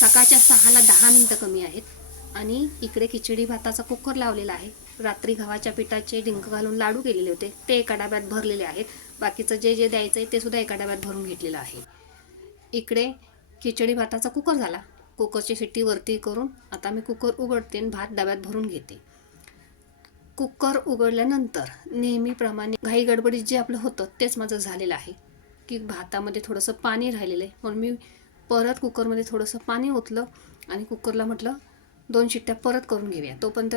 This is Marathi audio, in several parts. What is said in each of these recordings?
सकाळच्या सहाला दहा मिनटं कमी आहेत. आणि इकडे खिचडी भाताचा कुकर लावलेला आहे. रात्री गव्हाच्या पिठाचे डिंक घालून लाडू केलेले होते. ते एका डब्यात भरलेले आहेत. बाकीचं जे जे द्यायचं आहे ते सुद्धा एका डब्यात भरून घेतलेलं आहे. इकडे खिचडी भाताचा कुकर झाला. कुकरची शिट्टी वरती करून आता मी कुकर उघडते आणि भात डब्यात भरून घेते. कुकर उघडल्यानंतर नेहमीप्रमाणे घाई गडबडीत जे आपलं होतं तेच माझं झालेलं आहे. की भातामध्ये थोडंसं पाणी राहिलेलं आहे. म्हणून मी परत कुकरमध्ये थोडंसं पाणी ओतलं आणि कुकरला म्हटलं दोन शिट्ट्या परत करून घेऊया. तोपर्यंत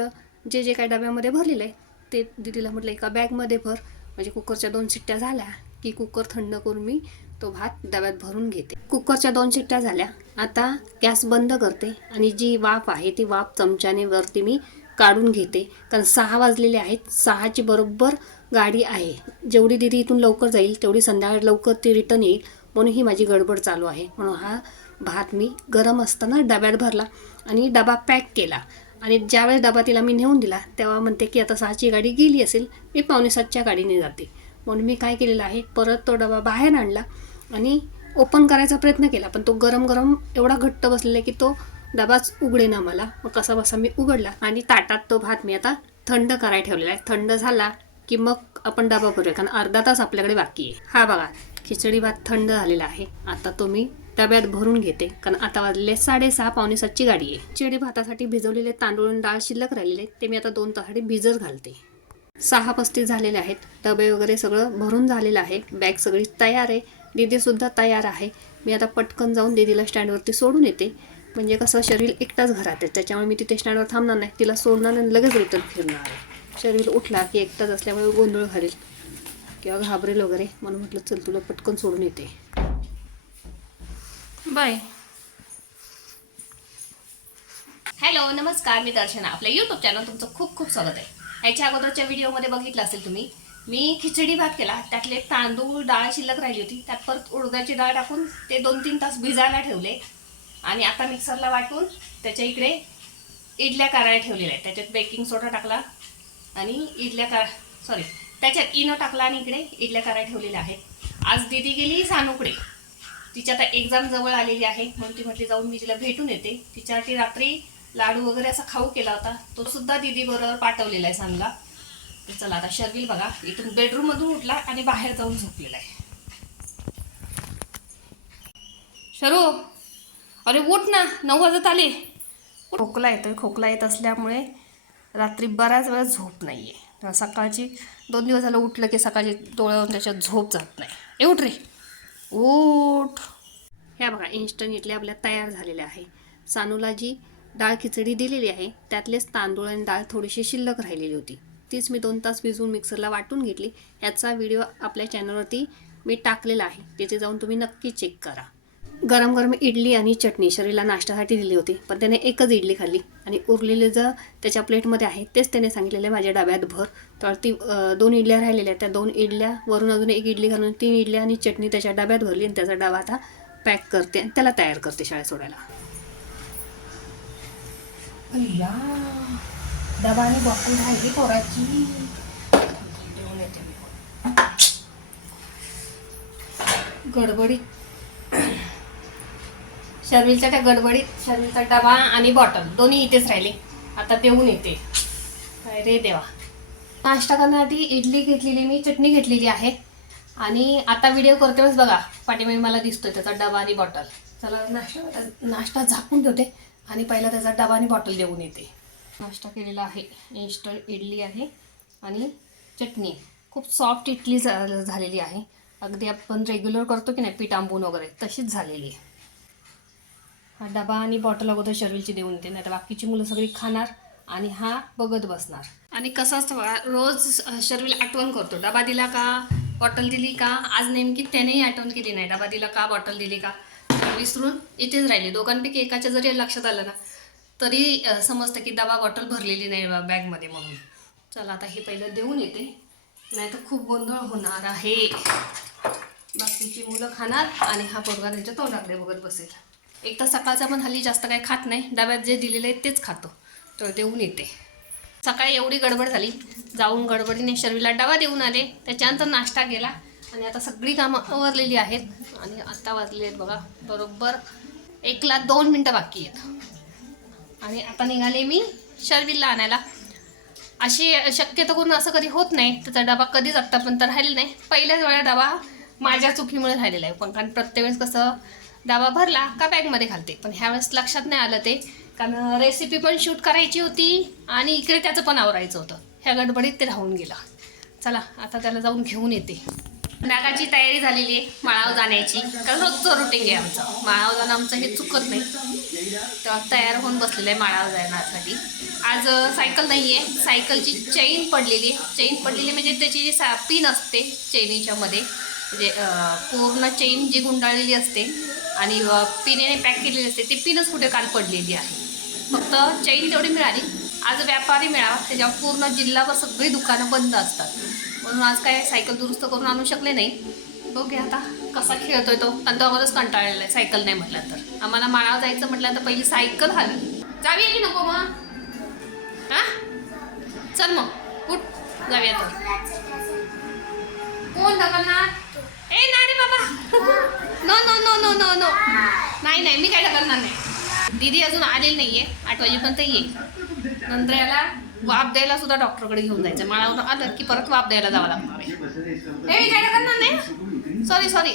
जे जे काय डब्यामध्ये भरलेलं आहे ते दिदीला म्हटलं एका बॅगमध्ये भर. म्हणजे कुकरच्या दोन शिट्ट्या झाल्या की कुकर थंड करून मी तो भात डब्यात भरून घेते. कुकरच्या दोन शिट्ट्या झाल्या. आता गॅस बंद करते आणि जी वाफ आहे ती वाफ चमच्याने वरती मी काढून घेते. कारण सहा वाजलेले आहेत. सहाची बरोबर गाडी आहे. जेवढी दिदी इथून लवकर जाईल तेवढी संध्याकाळी लवकर ती रिटर्न येईल. म्हणून ही माझी गडबड चालू आहे. म्हणून हा भात मी गरम असताना डब्यात भरला आणि डबा पॅक केला. आणि ज्यावेळेस डबा तिला मी नेऊन दिला तेव्हा म्हणते की आता सहाची गाडी गेली असेल मी पावणे सातच्या गाडीने जाते. म्हणून मी काय केलेलं आहे परत तो डबा बाहेर आणला आणि ओपन करायचा प्रयत्न केला पण तो गरम गरम एवढा घट्ट बसलेला आहे की तो डबाच उघडेना मला. मग कसा बसा मी उघडला आणि ताटात तो भात मी आता थंड करायला ठेवलेला आहे. थंड झाला की मग आपण डबा भरूया कारण अर्धा तास आपल्याकडे बाकी आहे. हा बघा खिचडी भात थंड झालेला आहे. आता तो मी डब्यात भरून घेते. कारण आता वाजले साडेसहा पावणे सातची गाडी आहे. खिचडी भातासाठी भिजवलेले तांदूळ आणि डाळ शिल्लक राहिलेले ते मी आता दोन तासाठी भिजत घालते. सहा पस्तीस झालेले आहेत. डबे वगैरे सगळं भरून झालेलं आहे. बॅग सगळी तयार आहे. दीदीसुद्धा तयार आहे. मी आता पटकन जाऊन दीदीला स्टँडवरती सोडून येते. म्हणजे कसं शरीर एकटाच घरात आहे. त्याच्यामुळे मी तिथे स्टँडवर थांबणार नाही. तिला सोडणार आणि लगेच रिटर्न फिरणार आहे. शरीर उठला की एकटाच असल्यामुळे गोंधळ घालेल. किंवा घाबरेल वगैरे म्हणून म्हटलं चल तुला पटकन सोडून येते. बाय. हॅलो नमस्कार मी दर्शना. आपल्या यूट्यूब चॅनल तुमचं खूप खूप स्वागत आहे. याच्या अगोदरच्या व्हिडिओमध्ये बघितलं असेल तुम्ही मी खिचडी भात केला. त्यातले तांदूळ डाळ शिल्लक राहिली होती. त्यात परत उडदाची डाळ टाकून ते दोन तीन तास भिजायला ठेवले. आणि आता मिक्सरला वाटून त्याच्या इकडे इडल्या करायला ठेवलेल्या आहेत. त्याच्यात बेकिंग सोडा टाकला. आणि इडल्या का सॉरी त्याच्यात इनो टाकला आणि इकडे इडल्या करायला ठेवलेल्या आहेत. आज दीदी गेली सानूकडे. तिची आता एक्झाम जवळ आलेली आहे. म्हणून ती म्हटली जाऊन मी तिला भेटून येते. तिच्यासाठी रात्री लाडू वगैरे असा खाऊ केला होता. तो सुद्धा दीदी बरोबर पाठवलेला आहे सांगला तर चला आता शर्विल बघा. इथून बेडरूम मधून उठला आणि बाहेर जाऊन झोपलेला आहे. शरू अरे उठ ना. नऊ वाजत आले. खोकला येतोय. खोकला येत असल्यामुळे रात्री बऱ्याच वेळा झोप नाही आहे सकाळची दोन दिवस झालं उठलं की सकाळची डोळ्यावरून त्याच्यात झोप जात नाही. ए उठ रे. उठ. ह्या बघा इन्स्टंट इडल्या आपल्या तयार झालेल्या आहे. सानूला जी डाळ खिचडी दिलेली आहे. त्यातलेच तांदूळ आणि डाळ थोडीशी शिल्लक राहिलेली होती. तीच मी दोन तास भिजवून मिक्सरला वाटून घेतली. याचा व्हिडिओ आपल्या चॅनलवरती मी टाकलेला आहे. तिथे जाऊन तुम्ही नक्की चेक करा. गरम गरम इडली आणि चटणी. शरीराला नाश्त्यासाठी दिली होती पण त्याने एकच इडली खाल्ली. आणि उरलेले जर त्याच्या प्लेटमध्ये आहे तेच त्याने सांगितलेले माझ्या डब्यात भर. तर ती दोन इडल्या राहिलेल्या त्या दोन इडल्या वरून अजून एक इडली घालून तीन इडल्या आणि चटणी त्याच्या डब्यात भरली आणि त्याचा डबा आता पॅक करते आणि त्याला तयार करते शाळेत सोडायला. डबा आणि बॉटल राहिली पोराची. गडबडीत शर्विलच्या त्या गडबडीत शर्विलचा डबा आणि बॉटल दोन्ही इथेच राहिले. आता देऊन येते. काय रे देवा. नाश्ता करण्यासाठी इडली घेतलेली मी चटणी घेतलेली आहे. आणि आता व्हिडिओ करते बघा. पाठीमागे मला दिसतोय त्याचा डबा आणि बॉटल. चला नाश्ता नाश्ता झाकून ठेवते. आणि पहिला त्याचा डबा आणि बॉटल देऊन येते. नाश्ता केलेला आहे. इन्स्टंट इडली आहे आणि चटणी. खूप सॉफ्ट इडली झा- झालेली आहे. अगदी आपण रेग्युलर करतो की नाही पीठ आंबून वगैरे तशीच झालेली आहे. हा डबा आणि बॉटल अगोदर शर्विलची देऊन देते नाही तर बाकीची मुलं सगळी खाणार आणि हा बघत बसणार. आणि कसं असतं रोज अ, शर्विल आठवण करतो. डबा दिला का बॉटल दिली का आज नेमकी त्यानेही आठवण केली नाही. डबा दिला का बॉटल दिली का विसरून इथेच राहिले. दोघांपैकी एकाच्या जरी लक्षात आलं ना तरी समजतं की डबा बॉटल भरलेली नाही बॅगमध्ये म्हणून. चला आता हे पहिलं देऊन येते. नाही तर खूप गोंधळ होणार आहे. बाकीची मुलं खाणार आणि हा पोरगा त्यांच्या तोंडाकडे बघत बसेल. एक तर सकाळचा पण हल्ली जास्त काही खात नाही. डब्यात जे दिलेलं आहे तेच खातो. तर देऊन येते. सकाळी एवढी गडबड झाली. जाऊन गडबडीने शर्वीला डबा देऊन आले. त्याच्यानंतर नाश्ता गेला आणि आता सगळी कामं आवरलेली आहेत. आणि आत्ता वाजले आहेत बघा. बरोबर एकला दोन मिनटं बाकी आहेत. आणि आता निघाले मी शर्विलला आणायला. अशी शक्यतो करून असं कधी होत नाही. त्याचा डबा कधीच आत्तापर्यंत राहिलेला नाही. पहिल्याच वेळा डबा माझ्या चुकीमुळे राहिलेला आहे. पण कारण प्रत्येक वेळेस कसं डबा भरला का बॅगमध्ये घालते. पण ह्यावेळेस लक्षात नाही आलं ते. कारण रेसिपी पण शूट करायची होती आणि इकडे त्याचं पण आवरायचं होतं. ह्या गडबडीत ते राहून गेलं. चला आता त्याला जाऊन घेऊन येते. नागाची तयारी झालेली आहे माळाव जाण्याची. कारण रोजचं रुटीन आहे आमचं. माळाव जाणं आमचं हे चुकत नाही. तेव्हा तयार होऊन बसलेलं आहे माळाव जाण्यासाठी. आज सायकल नाही आहे सायकलची चैन पडलेली आहे. चैन पडलेली म्हणजे त्याची जी सा पिन असते चैनीच्यामध्ये म्हणजे पूर्ण चैन जी गुंडाळलेली असते आणि पिनेने पॅक केलेली असते ती पिनच कुठे काल पडलेली आहे. फक्त चैन तेवढी मिळाली. आज व्यापारी मिळावा त्याच्यावर पूर्ण जिल्हाभर सगळी दुकानं बंद असतात. म्हणून आज काय सायकल दुरुस्त करून आणू शकले नाही. बघूया आता कसा खेळतोय तो. आणि तो आम्हालाच कंटाळलेला आहे सायकल नाही म्हटलं तर. आम्हाला माळावर जायचं म्हटलं तर पहिली सायकल हवी. जावी की नको मग. हां? चल मग. कुठ जाऊया तर. कोण दगलनाथ ए नाही रे बाबा. No no no no no no नाही नाही मी काय ढकलणार नाही. दीदी अजून आलेली नाहीये. आठ वाजेपर्यंत येईल. नंतर याला वाप द्यायला सुद्धा डॉक्टरकडे घेऊन जायचं. मला आलं की परत वाप द्यायला जावं लागणार आहे. हे मी काय ढकलणार नाही? सॉरी सॉरी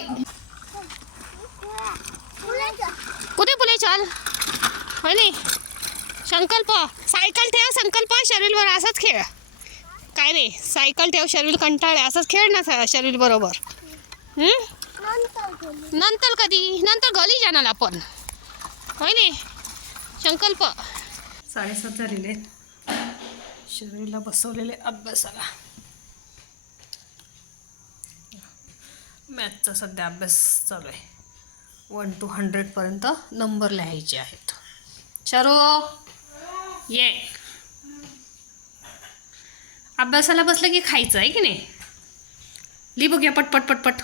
कुठे पुढे चाल? होय नाही. संकल्प. सायकल ठेव संकल्प. शरीरवर असाच खेळ. काय नाही. सायकल ठेव शरीर कंटाळे असंच खेळ ना शरीर बरोबर. नंतर कधी? नंतर घरी जाणार आपण. होय नाही संकल्प. साडेसात झालेले शरीरला बसवलेले अभ्यासाला मॅथचा सध्या अभ्यास चालू आहे. वन टू हंड्रेडपर्यंत नंबर लिहायचे आहेत. शरो! ये. अभ्यासाला बसलं की खायचं आहे की नाही? ली बघूया पटपट पटपट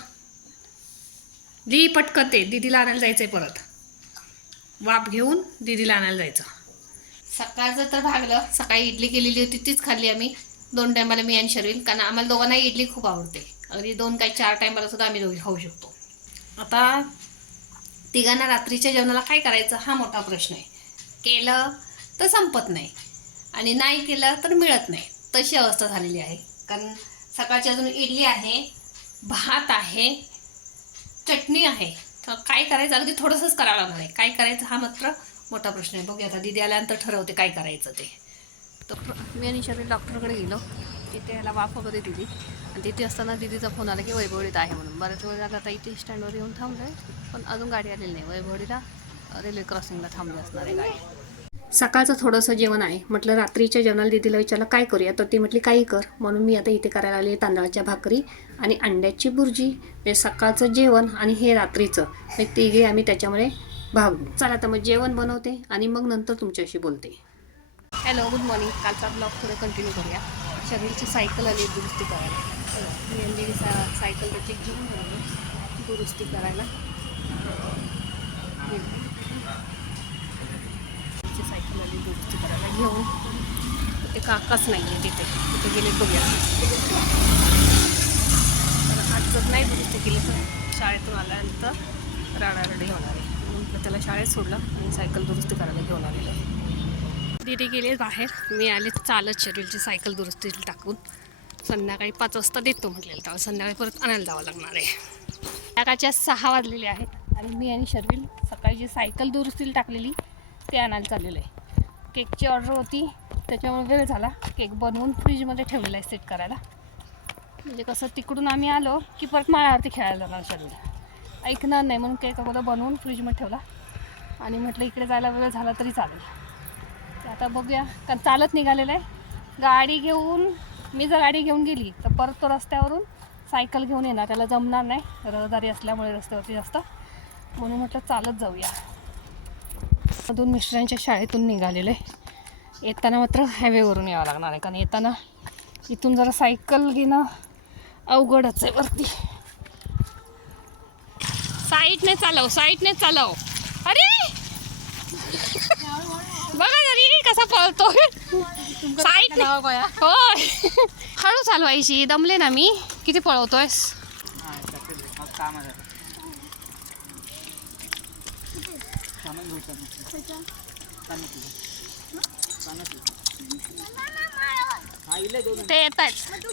ली पटकते दीदीला आणायला जायचं आहे परत. वाप घेऊन दीदीला आणायला जायचं. सकाळचं तर भागलं. सकाळी इडली केलेली होती तीच खाल्ली आम्ही. दोन टायमाला मी आणि शर्विल कारण आम्हाला दोघांना इडली खूप आवडते. अगदी दोन काही चार टायमाला सुद्धा आम्ही दोघी खाऊ शकतो. आता तिघांना रात्रीच्या जेवणाला काय करायचं हा मोठा प्रश्न आहे. केलं तर संपत नाही. आणि नाही केलं तर मिळत नाही. तशी अवस्था झालेली आहे. कारण सकाळची अजून इडली आहे भात आहे चटणी आहे. तर काय करायचं? अगदी थोडंसंच करावं लागणार आहे. काय करायचं? हा मात्र मोठा प्रश्न आहे. बघूया आता दिदी आल्यानंतर ठरवते काय करायचं ते. तर मी आणि शरीर डॉक्टरकडे गेलो. तिथे याला वाफ वगैरे दिली. आणि तिथे असताना दिदीचा फोन आला की वैभवडीत आहे म्हणून. बऱ्याच वेळ झाला आता इथे स्टँडवर येऊन थांबलो आहे पण अजून गाडी आलेली नाही. वैभवडीला रेल्वे क्रॉसिंगला थांबली असणार आहे गाडी. सकाळचं थोडंसं जेवण आहे. म्हटलं रात्रीच्या जेवणाला दिदीला विचारलं काय करूया? तर ती म्हटली काही कर. म्हणून मी आता इथे करायला आले तांदळाच्या भाकरी आणि अंड्याची बुर्जी म्हणजे सकाळचं जेवण आणि हे रात्रीचं. हे तिघे आम्ही त्याच्यामुळे भागू. चला तर मग जेवण बनवते आणि मग नंतर तुमच्याशी बोलते. हॅलो गुड मॉर्निंग कालचा ब्लॉग थोडं कंटिन्यू करूया. शरीरची सायकल आली दुरुस्ती करायला. मी सा सायकल त्याची घेऊन दुरुस्ती करायला. दुरुस्ती करायला घेऊन ते काकाच नाही आहे तिथे. तिथे गेले बघूया. तर आज जर नाही दुरुस्ती केली तर शाळेतून आल्यानंतर राडारडी होणार आहे. म्हटलं त्याला शाळेत सोडलं आणि सायकल दुरुस्ती करायला घेऊन आलेलं आहे. दिदी गेले बाहेर. मी आले चालत शेड्यूलची सायकल दुरुस्तीला टाकून. संध्याकाळी पाच वाजता देतो म्हटलेलं त्यावर संध्याकाळी परत आणायला जावं लागणार आहे. संध्याकाळच्या सहा वाजलेले आहेत आणि मी आणि शर्विल सकाळी जी सायकल दुरुस्तीला टाकलेली ते आणायला चाललेलं आहे. केकची ऑर्डर होती. त्याच्यामुळे वेळ झाला. केक बनवून फ्रीजमध्ये ठेवलेला आहे सेट करायला. म्हणजे कसं तिकडून आम्ही आलो की परत माळ्यावरती खेळायला जाणार शरीर. ऐकणार नाही म्हणून केक अगोदर बनवून फ्रीजमध्ये ठेवला. आणि म्हटलं इकडे जायला वेळ झाला तरी चालेल. तर आता बघूया. कारण चालत निघालेलं आहे. गाडी घेऊन मी जर गाडी घेऊन गेली तर परत तो रस्त्यावरून सायकल घेऊन येणार. त्याला जमणार नाही. रहदारी असल्यामुळे रस्त्यावरती जास्त. म्हणून म्हटलं चालत जाऊया. दोन मिस्टरांच्या शाळेतून निघालेलं. आहे येताना मात्र हायवेवरून यावं लागणार आहे. कारण येताना इथून जरा सायकल घेणं अवघडच आहे वरती. साईटने चालव साईटने चालव. अरे! बघा तरी कसा पळतो साईटने होय. हळू चालवायची. दमले ना मी. किती पळवतोयस? ते येत आहेत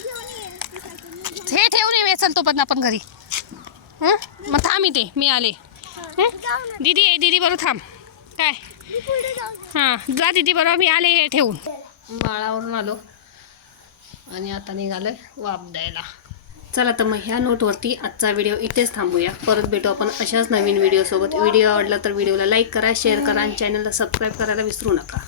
हे ठेवून ये तो पण आपण घरी. हं? मग थांब इथे मी आले. हं? दीदी आहे दीदी बरोबर थांब. काय? हां जा दीदी बरोबर मी आले हे ठेवून. माळावरून आलो. आणि आता निघालोय वाप द्यायला. चला तर मग ह्या नोटवरती आजचा व्हिडिओ इथेच थांबूया. परत भेटू आपण अशाच नवीन व्हिडिओसोबत व्हिडिओ आवडला तर व्हिडिओला लाईक करा शेअर करा आणि चॅनलला सबस्क्राईब करायला विसरू नका.